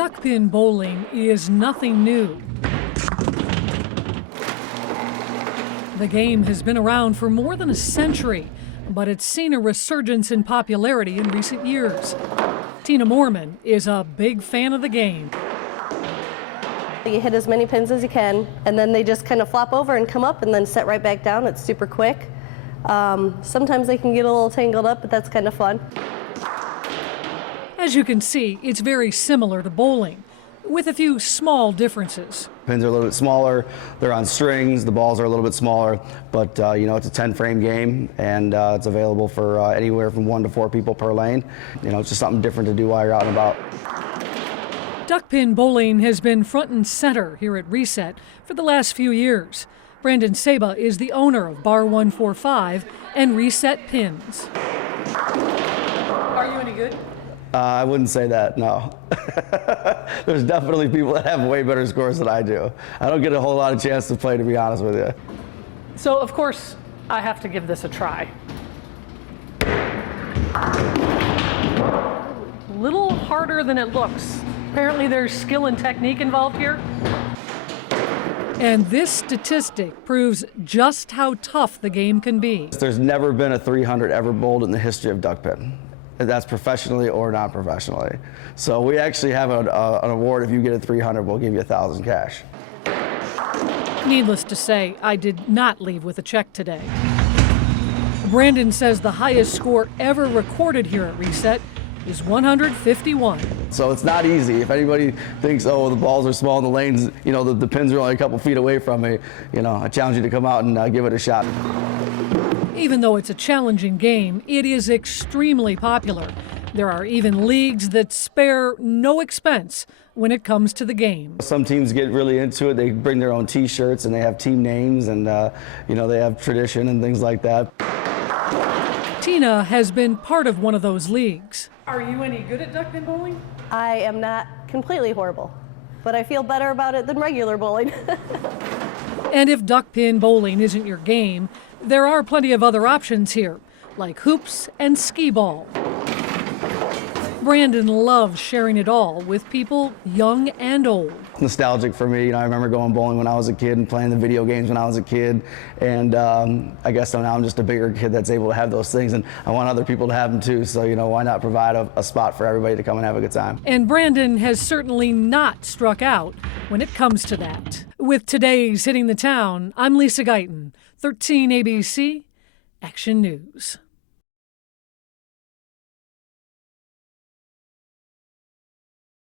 Duckpin bowling is nothing new. The game has been around for more than a century, but it's seen a resurgence in popularity in recent years. Tina Mormon is a big fan of the game. You hit as many pins as you can, and then they just kind of flop over and come up and then set right back down. It's super quick. Sometimes they can get a little tangled up, but that's kind of fun. As you can see, it's very similar to bowling, with a few small differences. Pins are a little bit smaller, they're on strings, the balls are a little bit smaller, but you know, it's a 10-frame game, and it's available for anywhere from 1 to 4 people per lane. You know, it's just something different to do while you're out and about. Duckpin bowling has been front and center here at Reset for the last few years. Brandon Saba is the owner of Bar 145 and Reset Pins. Are you any good? I wouldn't say that, no. There's definitely people that have way better scores than I do. I don't get a whole lot of chance to play, to be honest with you. So, of course, I have to give this a try. A little harder than it looks. Apparently there's skill and technique involved here. And this statistic proves just how tough the game can be. There's never been a 300 ever bowled in the history of Duckpin. That's professionally or non-professionally. So we actually have an award. If you get a 300, we'll give you 1,000 cash. Needless to say, I did not leave with a check today. Brandon says the highest score ever recorded here at Reset is 151. So it's not easy. If anybody thinks, oh, the balls are small and the lanes, you know, the pins are only a couple feet away from me, you know, I challenge you to come out and give it a shot. Even though it's a challenging game, it is extremely popular. There are even leagues that spare no expense when it comes to the game. Some teams get really into it. They bring their own T-shirts and they have team names, and you know, they have tradition and things like that. Tina has been part of one of those leagues. Are you any good at duckpin bowling? I am not completely horrible, but I feel better about it than regular bowling. And if duckpin bowling isn't your game, there are plenty of other options here, like hoops and skee ball. Brandon loves sharing it all with people young and old. Nostalgic for me. You know, I remember going bowling when I was a kid and playing the video games when I was a kid. And I guess now I'm just a bigger kid that's able to have those things, and I want other people to have them too. So, you know, why not provide a spot for everybody to come and have a good time? And Brandon has certainly not struck out when it comes to that. With today's Hitting the Town, I'm Lisa Guyton, 13 ABC Action News.